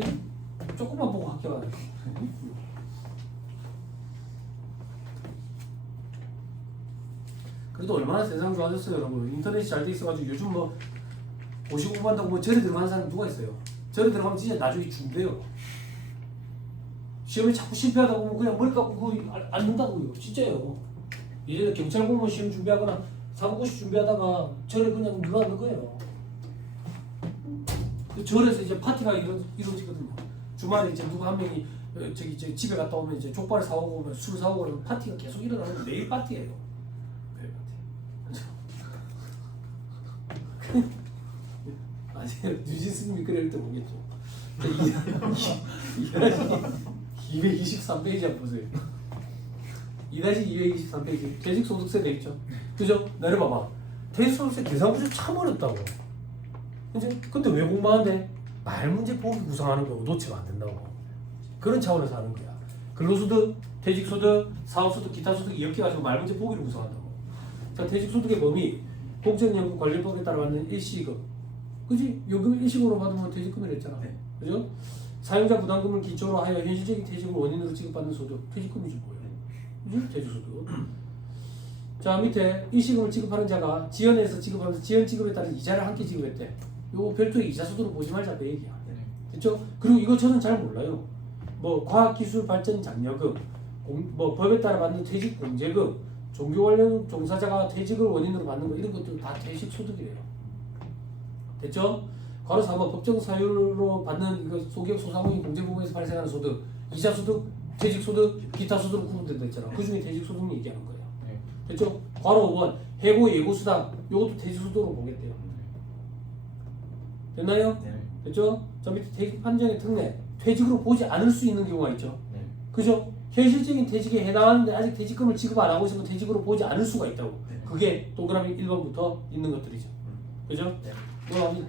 그지? 조금만 보고 합격하는 거. 그래도 얼마나 세상 좋아졌어요, 여러분. 인터넷이 잘 돼 있어가지고 요즘 뭐 55 반다고 뭐 절에 들어가는 사람 누가 있어요? 절에 들어가면 진짜 나중에 준대요. 시험에 자꾸 실패하다 보면 그냥 머리 깎고 앉는다고요. 진짜요. 예전에 경찰 공무원 시험 준비하거나 사무고시 준비하다가 절에 그냥 늘어나는 거예요. 그 절에서 이제 파티가 이루어지거든요. 주말에 이제 누구 한 명이 저기 집에 갔다 오면 이제 족발 사오고 술 사오고 그러면 파티가 계속 일어나는 매일 파티예요. 매일 파티. 아니 뉴진스님이 그럴 때 보겠죠. 223페이지 한번 보세요. 2-223페이지 퇴직소득세 되겠죠. 그죠? 내려봐봐. 퇴직소득세 계산부터 참 어렵다고. 근데 왜 공부하는데? 말문제 보기 구성하는 거 놓치면 안 된다고. 그런 차원에서 하는 거야. 근로소득, 퇴직소득, 사업소득, 기타소득 이렇게 가지고 말문제 보기를 구성한다고. 자, 퇴직소득의 범위 공적연금관리법에 따라 받는 일시금. 그지? 요금 일시금으로 받으면 퇴직금을 했잖아. 네. 그죠? 사용자 부담금을 기초로 하여 현실적인 퇴직을 원인으로 지급받는 소득. 퇴직금이지 뭐예요. 그지? 퇴직소득. 자, 밑에 일시금을 지급하는 자가 지연해서 지급하면서 지연 지급에 따른 이자를 함께 지급했대. 요거 별도의 이자 소득으로 보지 말자 그 얘기야. 됐죠? 그리고 이거 저는 잘 몰라요. 뭐 과학기술 발전 장려금, 뭐 법에 따라 받는 퇴직 공제금, 종교 관련 종사자가 퇴직을 원인으로 받는 거 이런 것도 다 퇴직 소득이래요. 됐죠? 괄호 4번 법정 사유로 받는 이거 소기업 소상공인 공제 부분에서 발생하는 소득, 이자 소득, 퇴직 소득, 기타 소득으로 구분된다 했잖아. 그 중에 퇴직 소득 얘기하는 거예요. 됐죠? 괄호 5번 해고 예고 수당, 요것도 퇴직 소득으로 보겠대요. 됐나요? 네. 됐죠? 저 밑에 퇴직 판정의 특례, 퇴직으로 보지 않을 수 있는 경우가 있죠. 네. 그죠? 현실적인 퇴직에 해당하는데 아직 퇴직금을 지급 안 하고 있으면 퇴직으로 보지 않을 수가 있다고. 네. 그게 동그라미 1번부터 있는 것들이죠. 그죠? 네. 뭐합니다.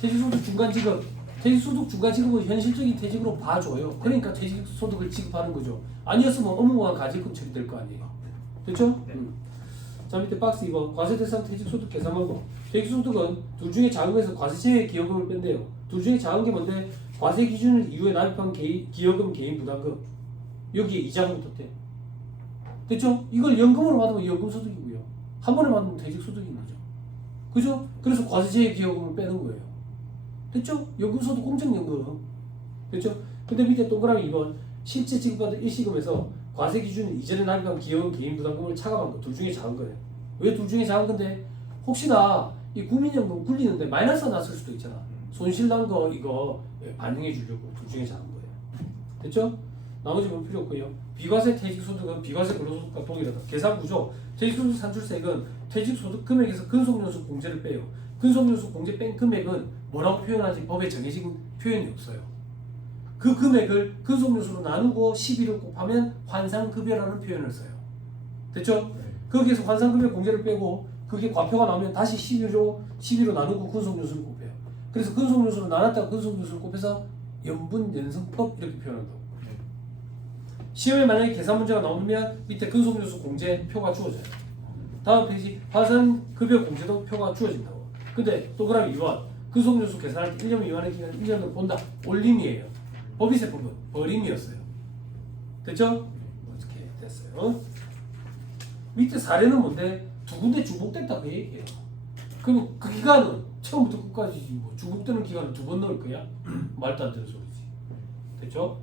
퇴직소득 중간 지급, 퇴직소득 중간 지급은 현실적인 퇴직으로 봐줘요. 그러니까 퇴직소득을 지급하는 거죠. 아니었으면 업무와 가지금 처리될 거 아니에요. 됐죠? 네. 자, 밑에 박스 2번 과세 대상 퇴직소득 계산 방법. 퇴직소득은 둘 중에 작은 거에서 과세제외 기여금을 뺀대요. 둘 중에 작은 게 뭔데? 과세 기준을 이후에 납입한 기여금 개인 부담금. 여기에 이자가 붙었대. 됐죠? 이걸 연금으로 받으면 연금 소득이고요. 한 번에 받으면 퇴직소득인 거죠. 그죠? 그래서 과세제외 기여금을 빼는 거예요. 됐죠? 연금소득 공적연금. 됐죠? 근데 밑에 동그라미 2번 실제 지급받은 일시금에서 과세 기준은 이전에 납입한 기여금 개인 부담금을 차감한 거 둘 중에 작은 거예요. 왜 둘 중에 작은 건데? 혹시나 이 국민연금 굴리는데 마이너스가 났을 수도 있잖아. 손실 난 거 이거 반영해 주려고 둘 중에 작은 거예요. 됐죠? 나머지 볼 필요 없고요. 비과세 퇴직소득은 비과세 근로소득과 동일하다. 계산 구조. 퇴직소득 산출세액은 퇴직소득 금액에서 근속연수 공제를 빼요. 근속연수 공제 뺀 금액은 뭐라고 표현하지 법에 정해진 표현이 없어요. 그 금액을 근속연수로 나누고 12를 곱하면 환산급여라는 표현을 써요. 됐죠? 거기에서 환산급여 공제를 빼고 그게 과표가 나오면 다시 12로 나누고 근속연수를 곱해요. 그래서 근속연수로 나눴다가 근속연수를 곱해서 연분연승법 이렇게 표현한다고. 시험에 만약에 계산 문제가 나오면 밑에 근속연수 공제 표가 주어져요. 다음 페이지 환산급여 공제도 표가 주어진다고. 근데 동그라미 2번 근속연수 계산할 때 1년 미만의 기간 1년을 본다. 올림이에요. 법인세법은 버림이었어요. 됐죠? 이렇게 됐어요. 밑에 사례는 뭔데? 두 군데 중복됐다 그 얘기예요. 그럼 그 기간은 처음부터 끝까지 뭐 중복되는 기간을 두 번 넣을 거야? 말도 안 되는 소리지. 됐죠?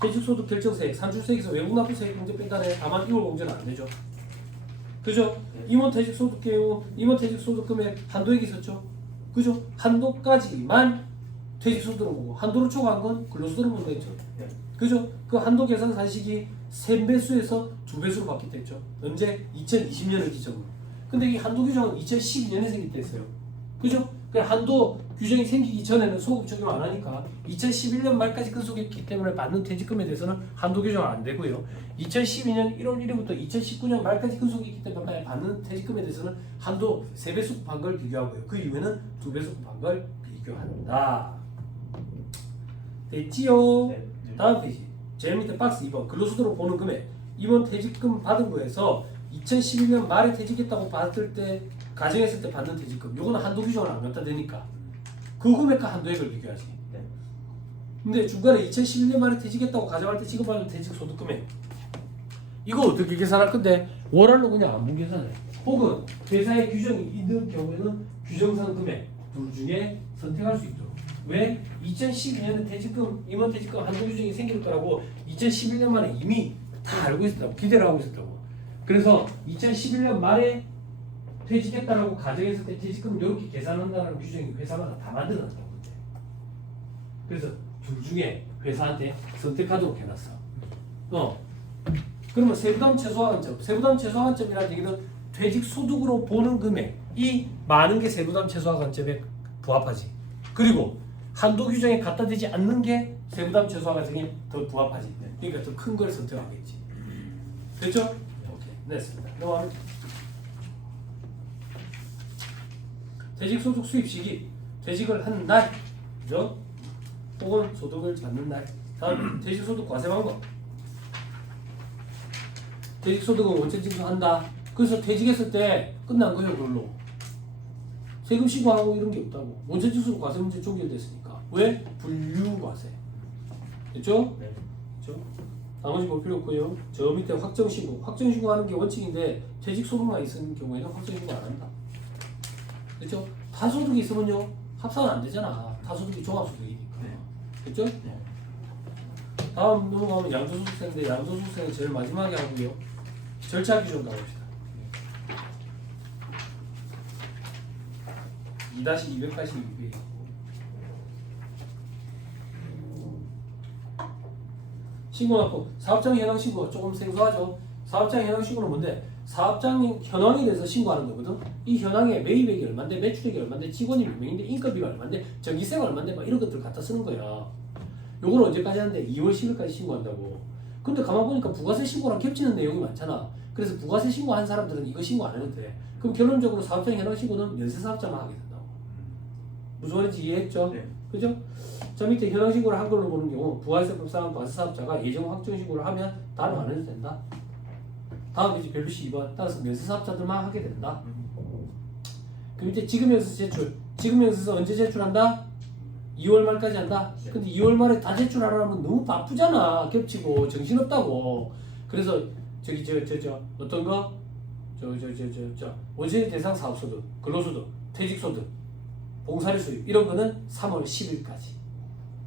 퇴직소득 결정세액, 산출세액에서 외국납부세액 공제 뺀다네. 다만 2월 공제는 안 되죠. 그죠? 임원 퇴직소득 경우 임원 퇴직소득 금액 한도액이 있었죠. 그죠? 한도까지만 퇴직소득으로 보고 한도를 초과한 건 근로소득으로 본다 했죠. 그죠? 그 한도 계산 산식이 3배수에서 2배수로 바뀌었다 했죠. 언제? 2020년을 기점으로. 근데 이 한도 규정은 2012년에 생겼댔어요. 그죠? 그 한도 규정이 생기기 전에는 소급 적용 안 하니까 2011년 말까지 근속했기 때문에 받는 퇴직금에 대해서는 한도 규정은 안 되고요. 2012년 1월 1일부터 2019년 말까지 근속했기 때문에 받는 퇴직금에 대해서는 한도 3배수 곱한 걸 비교하고요. 그 이후에는 2배수 곱한 걸 비교한다. 됐지요? 네. 다음 페이지. 제일 밑에 박스 2번 근로소득으로 보는 금액. 이번 퇴직금 받은 거에서 2012년 말에 퇴직했다고 봤을 때 가정했을 때 받는 퇴직금. 요거는 한도 규정을 안 갖다 대니까 그 금액과 한도액을 비교하지. 네. 근데 중간에 2011년 말에 퇴직했다고 가정할 때 지급받는 퇴직 소득 금액 이거 어떻게 계산할 건데 월할로 그냥 안분 계산해. 혹은 회사에 규정이 있는 경우에는 규정상 금액 둘 중에 선택할 수 있도록. 왜? 2012년에 퇴직금, 임원 퇴직금 한도 규정이 생길 거라고 2011년 말에 이미 다 알고 있었다고, 기대를 하고 있었다고. 그래서 2011년 말에 퇴직했다라고 가정했을 때 퇴직금을 이렇게 계산한다는 규정이 회사마다 다 만들어놨다고. 그래서 둘 중에 회사한테 선택하도록 해놨어. 그러면 세부담 최소화 관점. 세부담 최소화 관점이라는 얘기는 퇴직 소득으로 보는 금액이 많은 게 세부담 최소화 관점에 부합하지. 그리고 한도 규정에 갖다 대지 않는 게 세부담 최소화 관점에 더 부합하지. 그러니까 더 큰 걸 선택하겠지. 됐죠? 오케이. 됐습니다. 그럼 퇴직 소득 수입 시기. 퇴직을 한 날. 그죠? 혹은 소득을 받는 날. 다음 퇴직 소득 과세 방법. 퇴직 소득은 원천 징수한다. 그래서 퇴직했을 때 끝난 거예요, 그걸로. 세금 신고하고 이런 게 없다고. 원천 징수 과세 문제 종결됐으니까. 왜? 분류 과세. 됐죠? 네. 됐죠? 나머지 볼 필요 없고요. 저 밑에 확정 신고. 확정 신고하는 게 원칙인데 퇴직 소득만 있는 경우에는 확정 신고 안 한다. 됐죠? 타소득이 있으면요 합산은 안 되잖아. 타소득이 종합소득이니까. 네. 됐죠? 네. 다음 넘어가면 양도소득세인데 양도소득세는 제일 마지막에 하고요. 절차 기준 가봅시다. 2-282페이지. 신고납부. 사업장 현황 신고 조금 생소하죠. 사업장 현황 신고는 뭔데? 사업장 현황에 대해서 신고하는 거거든. 이 현황에 매입액이 얼마인데, 매출액이 얼마인데, 직원이 몇 명인데, 인건비가 얼마인데, 전기세가 얼마인데, 막 이런 것들 갖다 쓰는 거야. 요걸 언제까지 하는데? 2월 10일까지 신고한다고. 근데 가만 보니까 부가세 신고랑 겹치는 내용이 많잖아. 그래서 부가세 신고한 사람들은 이거 신고 안 해도 돼. 그럼 결론적으로 사업장 현황 신고는 연쇄 사업자만 하게 된다고. 무슨 말인지 이해했죠? 네. 그죠? 저 밑에 현황 신고를 한 걸로 보는 경우 부가세법상 과세 사업자가 예정 확정 신고를 하면 다른 안 해도 된다. 다음 페이지 별표시 2번. 따라서 면세 사업자들만 하게 된다. 그 밑에 지급명세 제출. 지급명세서 언제 제출한다? 2월 말까지 한다. 근데 2월 말에 다 제출하려면 너무 바쁘잖아. 겹치고 정신없다고. 그래서 저기 어떤 거? 원세지 대상 사업소득, 근로소득, 퇴직소득, 봉사리 수입 이런 거는 3월 10일까지.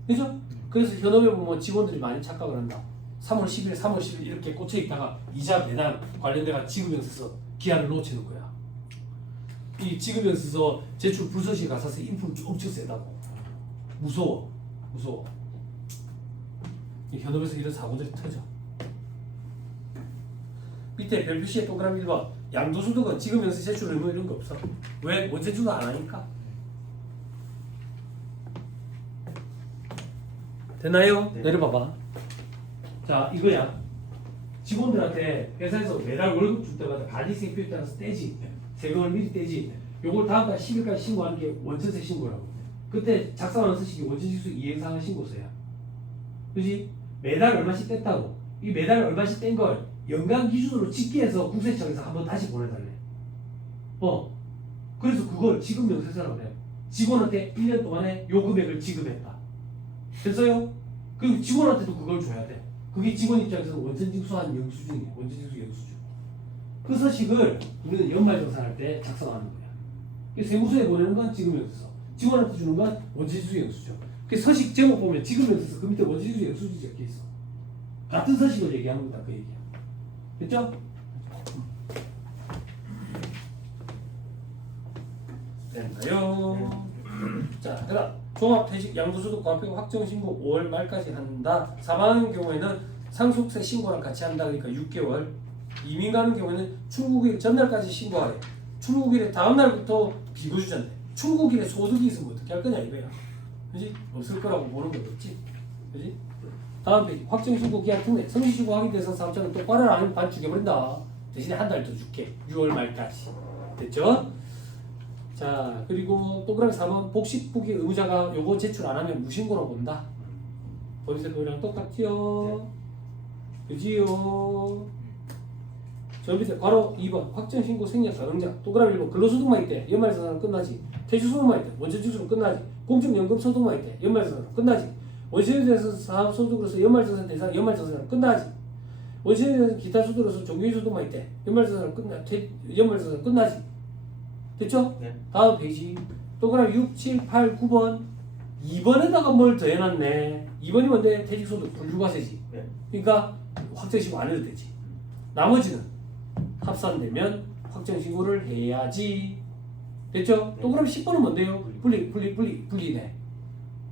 그죠? 그래서 현업에 보면 직원들이 많이 착각을 한다. 3월 10일, 3월 10일 이렇게 꽂혀 있다가 이자 배당 관련돼가 지급명세서 기한을 놓치는 거야. 이 지급명세서 제출 불서시 가서 인풋 엄청 세다고. 무서워. 이 현업에서 이런 사고들이 터져. 밑에 별표시에 동그라미 1번. 양도소득은 지급명세 제출 의무 이런 거 없어. 왜? 원세주도 안 하니까. 됐나요? 네. 내려봐봐. 자, 이거야. 직원들한테 회사에서 매달 월급 줄 때마다 가디세표에 따라서 떼지. 세금을 미리 떼지. 요걸 다음 달 10일까지 신고하는 게 원천세 신고라고. 그때 작성하는 서식이 원천징수 이행상한 신고서야. 그지? 매달 얼마씩 뗐다고. 이 매달 얼마씩 뗀 걸 연간 기준으로 집계해서 국세청에서 한번 다시 보내달래. 그래서 그걸 지급명세서라고 해요. 직원한테 1년 동안에 요 금액을 지급했다. 됐어요? 그리고 직원한테도 그걸 줘야 돼. 그게 직원 입장에서는 원천징수한 영수증이에요. 원천징수 영수증. 그 서식을 우리는 연말정산할 때 작성하는 거야. 세무서에 보내는 건 지급명세서. 직원한테 주는 건 원천징수 영수증. 그 서식 제목 보면 지급명세서 그 밑에 원천징수 영수증이 적혀 있어. 같은 서식을 얘기하는 거다 그 얘기야. 됐죠? 됐나요? 자, 그다음 종합퇴직 양도소득 과표 확정신고 5월 말까지 한다. 사망하는 경우에는 상속세 신고랑 같이 한다. 그러니까 6개월. 이민 가는 경우에는 출국일 전날까지 신고하래. 출국일에 다음 날부터 비거주자인데 출국일에 소득이 있으면 어떻게 할 거냐 이거야. 그지? 없을 거라고 보는 거겠지. 그지? 다음 페이지 확정신고 기한 특례. 성실신고 확인돼서 사업자는 똑바로 안 하면 반 죽여버린다. 대신에 한 달 더 줄게. 6월 말까지. 됐죠? 자, 그리고 동그라미 3번 복식부기 의무자가 요거 제출 안 하면 무신고로 본다. 보니까 그거랑 똑같지요? 그지요? 저 밑에 바로 2번 확정신고 생략 가능자 동그라미 1번 근로소득만 있대. 연말정산은 끝나지. 퇴직소득만 있대. 원천징수는 끝나지. 공적연금 소득만 있대. 연말정산 끝나지. 원시에 대해서 사업소득으로서 연말정산 대상 연말정산 끝나지. 원시에 대해서 기타 소득으로서 종교소득만 있대. 연말정산 연말정산 끝나지. 됐죠? 네. 다음 페이지. 또 그럼 6, 7, 8, 9번 2번에다가 뭘 더 해놨네. 2번이 뭔데? 퇴직소득 분류과세지. 네. 그러니까 확정신고 안 해도 되지. 나머지는 합산되면 확정신고를 해야지. 됐죠? 또 그럼 10번은 뭔데요? 분리네.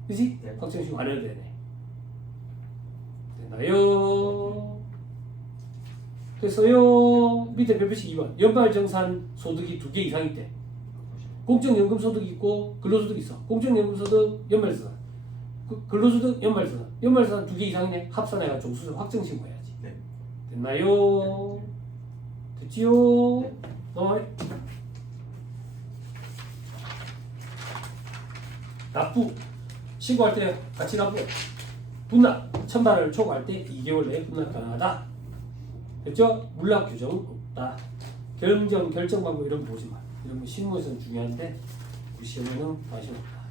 그지? 네. 확정신고 안 해도 되네. 됐나요? 됐어요? 밑에 별표식 2번. 연말정산 소득이 2개 이상 있대. 공적연금 소득이 있고 근로소득이 있어. 공적연금 소득 연말정산. 근로소득 연말정산. 연말정산 2개 이상이네. 합산해가 종수술 확정신고해야지. 네. 됐나요? 됐지요? 네. 납부 신고할 때 같이 납부. 분납 1,000만원을 초과할 때 2개월 내에 분납 가능하다. 됐죠? 물납 규정은 없다. 결정 방법 이런 거 보지 마. 이런 거 실무에서는 중요한데 우리 시험에는 관심 없다.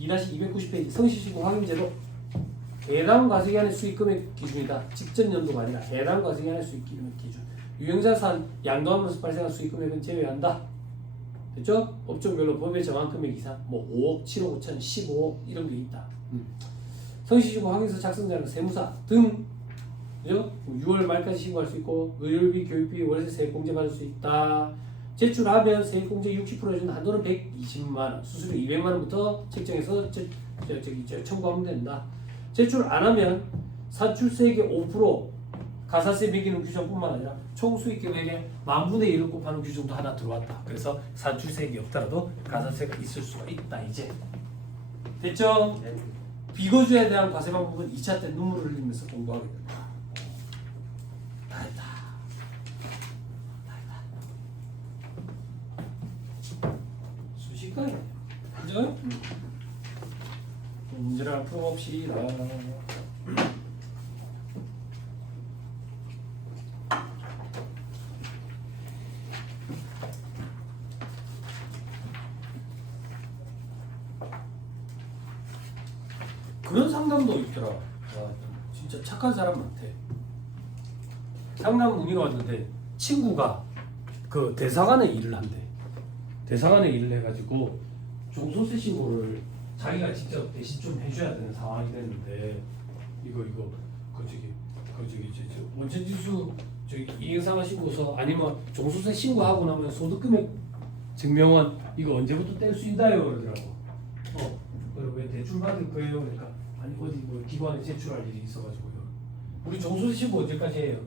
2-290페이지 성실신고 확인제도. 해당 과세기간의 수익금액 기준이다. 직전 연도가 아니라 해당 과세기간의 수익금액 기준. 유형자산 양도하면서 발생한 수익금액은 제외한다. 됐죠? 업종별로 법에 정한 금액 이상 뭐 5억, 7억 5천, 15억 이런 게 있다. 성실신고 확인서 작성자는 세무사 등. 그죠? 6월 말까지 신고할 수 있고 의료비, 교육비, 월세 세액공제 받을 수 있다. 제출하면 세액공제 60% 해주는 한도는 120만원, 수수료 200만원부터 책정해서 청구하면 된다. 제출 안 하면 산출세액의 5% 가산세 매기는 규정뿐만 아니라 총 수익 금액의 10,000분의 1을 곱하는 규정도 하나 들어왔다. 그래서 산출세액이 없더라도 가산세가 있을 수가 있다. 이제 됐죠? 네. 비거주에 대한 과세 방법은 2차 때 눈물을 흘리면서 공부하게 된다. 다 했다. 순식간에 그죠? 문제를 풀어봅시다. 그런 상담도 있더라. 와, 진짜 착한 사람 많대. 상담 문의가 왔는데 친구가 그 대사관에 일을 한대. 대사관에 일을 해가지고 종소세 신고를 자기가 직접 대신 좀 해줘야 되는 상황이 됐는데 이거 저 원천지수 저기 이행상환 신고서 아니면 종소세 신고하고 나면 소득금액 증명원 이거 언제부터 뗄 수 있나요? 그러더라고. 그리고 왜 대출 받을 거예요? 그러니까 아니 어디 뭐 기관에 제출할 일이 있어가지고요. 우리 종소세 신고 언제까지 해요?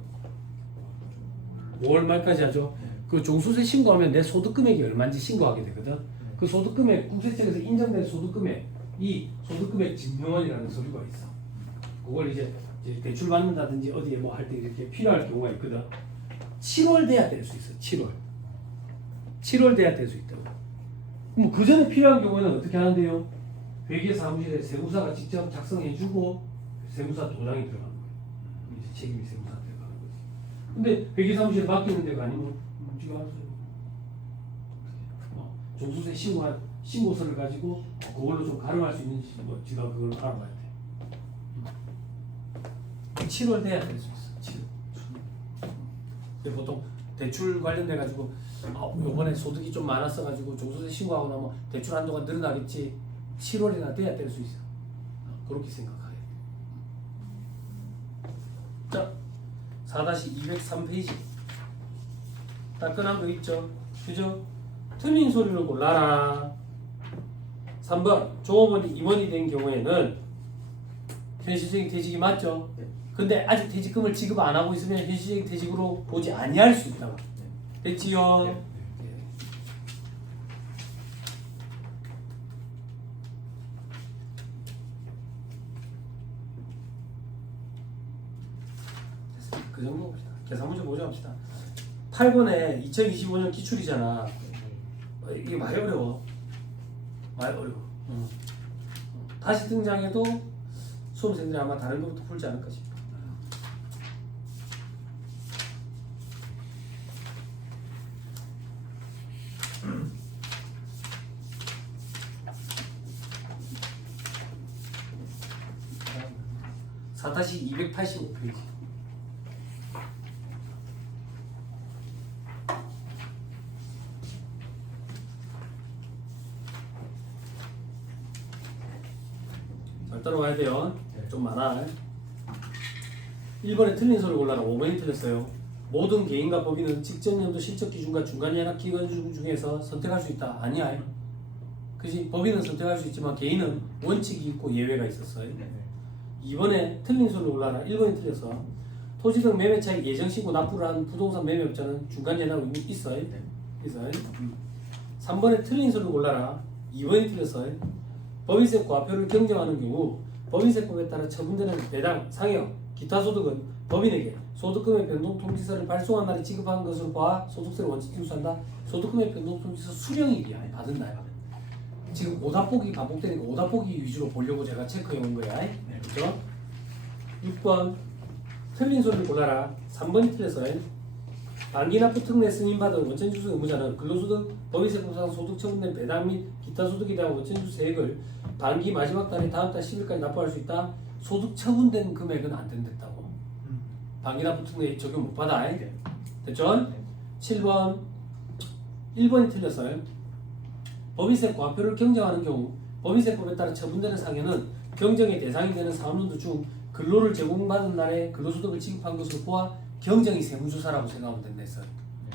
5월 말까지 하죠. 그 종소세 신고하면 내 소득금액이 얼마인지 신고하게 되거든. 그 소득금액 국세청에서 인정된 소득금액 이 소득금액 증명원이라는 서류가 있어. 그걸 이제 대출 받는다든지 어디에 뭐 할 때 이렇게 필요할 경우가 있거든. 7월 돼야 될 수 있어. 7월 돼야 될 수 있다고. 그럼 그 전에 필요한 경우에는 어떻게 하는데요? 회계 사무실에 세무사가 직접 작성해주고 세무사 도장이 들어가는 거예요. 이제 책임이 세무사한테 가는 거지. 근데 회계 사무실에 맡기는 데가 아니면 지가 알아서 종소세 신고서를 가지고 그걸로 좀 가름할 수 있는지 뭐 지가 그걸 알아봐야 돼. 7월 돼야 될 수 있어. 7월. 근데 보통 대출 관련돼 가지고 이번에 소득이 좀 많았어 가지고 종소세 신고하고 나면 대출 한도가 늘어나겠지. 7월이나 돼야 될 수 있어. 그렇게 생각하게. 자, 4-203페이지. 따끈한 거 있죠? 그죠? 틀린 소리를 골라라. 3번 조업원이 임원이 된 경우에는 현실적인 퇴직이 맞죠? 네. 근데 아직 퇴직금을 지급 안 하고 있으면 현실적인 퇴직으로 보지 아니할 수 있다. 됐지요? 네. 그 정도 봅시다. 계산 문제 보자 합시다. 8번에 2025년 기출이잖아. 이게 많이 어려워. 많이 어려워. 다시 등장해도 수험생들이 아마 다른 것부터 풀지 않을까 싶어. 4-285페이지. 잘 따라와야 돼요. 좀 많아. 1번에 틀린 소리 골라라. 5번이 틀렸어요. 모든 개인과 법인은 직전연도 실적 기준과 중간 연합 기간 중에서 선택할 수 있다. 아니야. 그지? 법인은 선택할 수 있지만 개인은 원칙이 있고 예외가 있었어요. 2번에 틀린 소리 골라라. 1번이 틀렸어. 토지 등 매매 차익 예정 신고 납부를 한 부동산 매매업자는 중간 연합이 있어요. 있어요. 3번에 틀린 소리 골라라. 2번이 틀렸어요. 법인세 과표를 경정하는 경우 법인세법에 따라 처분되는 배당, 상여, 기타 소득은 법인에게 소득금의 변동통지서를 발송한 날에 지급한 것으로 봐 소득세를 원칙 징수한다. 소득금의 변동통지서 수령일이야. 받은 날. 지금 오답보기 반복되니까 오답보기 위주로 보려고 제가 체크해 온 거야. 그렇죠? 6번 틀린 소리를 골라라. 3번이 틀렸어요. 반기납부 특례 승인받은 원천징수 의무자는 근로소득 법인세법상 소득 처분된 배당 및 기타 소득에 대한 원천징수 세액을 반기 마지막 달에 다음 달 10일까지 납부할 수 있다. 소득 처분된 금액은 안 된다고. 반기납부 특례 적용 못 받아. 됐죠? 7번 1번이 틀렸어요. 법인세 과표를 경정하는 경우 법인세법에 따라 처분되는 상여는 경정의 대상이 되는 사업년도 중 근로를 제공받은 날에 근로소득을 지급한 것으로 보아 경정이 세무조사라고 생각하면 된다 했어요.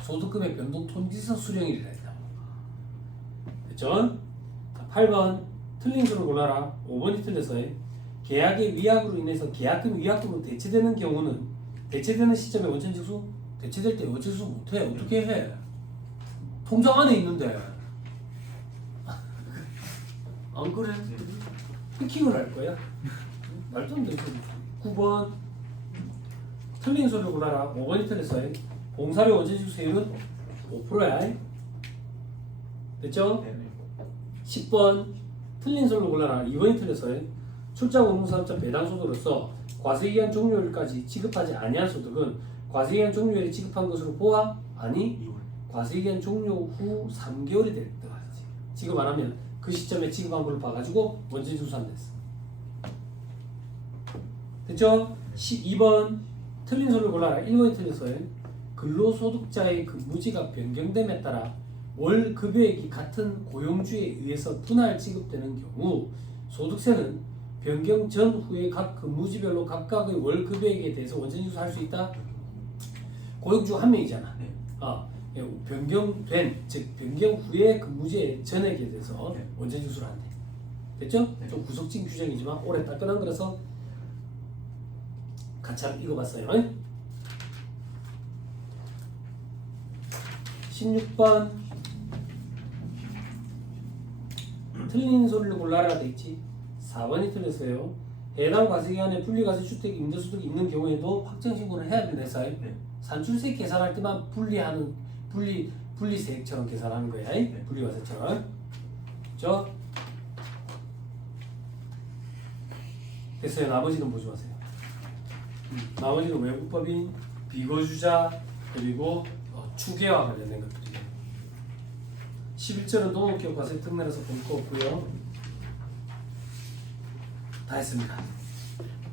소득금의 변동 통지서 수령일이라 했다. 됐죠? 8번 틀린 수를 골라라. 5번이 틀렸어요. 계약의 위약으로 인해서 계약금이 위약금으로 대체되는 경우는 대체되는 시점에 원천징수 대체될 때 원천징수 못해. 어떻게 해? 통장 안에 있는데 안 그래? 피킹을 할 거야? 말도 안 되는 소리. 9번 틀린 소리를 골라라. 5번이 틀렸어요. 공사료 원천징수 세율은 5%야. 됐죠? 10번 틀린 소리를 골라라. 2번이 틀렸어요. 출장 업무사업자 배당소득으로서 과세기한 종료일까지 지급하지 아니한 소득은 과세기한 종료일에 지급한 것으로 보아 아니 과세기한 종료 후 3개월이 될 때까지 지급 안 하면 그 시점에 지급한 걸로 봐가지고 원천징수한다 했어. 됐죠? 12번 틀린 소리를 골라라. 1번이 틀렸어요. 근로소득자의 근무지가 변경됨에 따라 월 급여액이 같은 고용주에 의해서 분할 지급되는 경우 소득세는 변경 전후에 각 근무지별로 각각의 월 급여액에 대해서 원천징수할 수 있다. 고용주가 한 명이잖아. 변경된 즉 변경 후에 근무지의 전액에 대해서 원천징수를 한대. 됐죠? 좀 구석진 규정이지만 오래 따끈한 거라서 같이 한번 읽어봤어요. 16번 틀린 소리를 골라라 돼 있지. 4번이 틀렸어요. 해당 과세기간에 분리과세주택 임대소득이 있는 경우에도 확정신고를 해야 된다 했어요. 산출세 계산할 때만 분리세액처럼 계산하는 거야. 분리과세처럼. 그렇죠? 됐어요. 나머지는 보지 마세요. 나머지는 외국법인, 비거주자, 그리고 추계와 관련된 것들이에요. 11절은 농업기업 과세 특례라서 볼 거 없고요. 다 했습니다.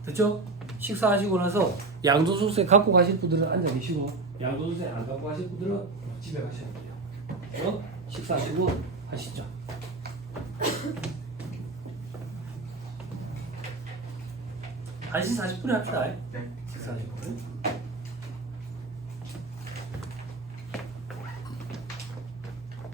됐죠? 식사하시고 나서 양도소득세 갖고 가실 분들은 앉아 계시고 양도소득세 안 갖고 가실 분들은 집에 가셔야 돼요. 식사하시고 하시죠. 1시 40분에 합시다. 식사하시고.